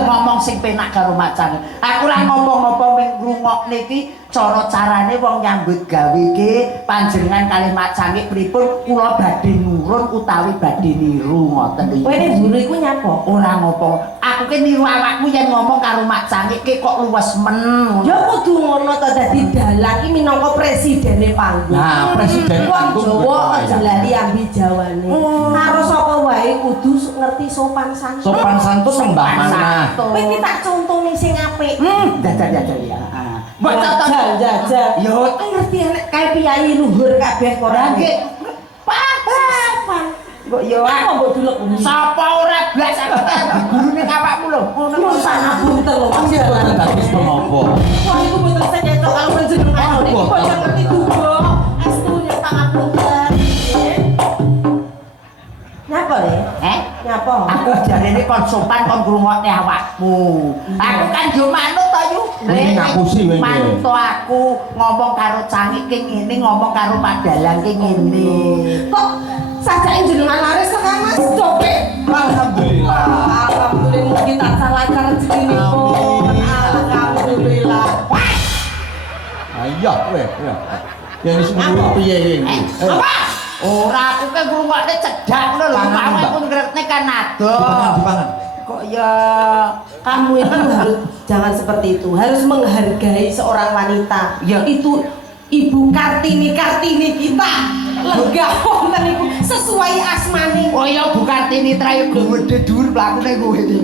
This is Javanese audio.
ngomong sing penak karo macan. Aku ora ngomong-ngomong ming ngrungokne iki cara-carane wong nyambut gawe iki panjenengan kalih macange pripun kula badhe nurun utawi badhe niru ngoten iki. Kowe ning guru iku nyapa? Ora ngopo. Aku ki niru awakmu yen ngomong karo macange iki kok luwes men. Ya kudu ngono to dadi dalang iki minangka presidene panggung. Nah, presiden wong panggung Jawa betul, aja ya. lali ambi jawane. Karo sapa wae kudu ngerti sopan santun. Sopan santun sembah mana? Kowe iki tak contone sing apik. Jajal ya. Mbok jajal. Yo ngerti enek kae piyayi luhur kabeh ora nggih. Pan. Kok yo Apa mbok dulek bumi? sapa ora blas aku gurune awakmu lho. Ngono sangapunten lho. Masih boten dados menapa? Wah iku boten seketok kalau panjenengan niku kok ngerti duga. Estu yen pangapunten. Nyapa le? Nyapa? Aku jarene kon sopan kon ngrungokne awakmu. Aku kan yo manut to yu. Ini ngapusi kowe iki. Manut aku ngomong karo cangik ki ngene, ngomong karo padalang ki ngene. Kok sajake jenengan laris tekan Mas Cope? Alhamdulillah. Alhamdulillah kita salah rezekinipun. Alhamdulillah. Ayo kowe, ya. Ya wis ngono piye iki? Apa? Ora aku ke ngrungokne cedak ngono lho. Awake pun ngretne kan ado. Dipangan. Kok ya Kamu itu harus jangan seperti itu. Harus menghargai seorang wanita. Ya. Itu Ibu Kartini kita. Lenggah wonten iku sesuai asmane. oh ya Bu Kartini trayo gede dhuwur mlakune kowe iki.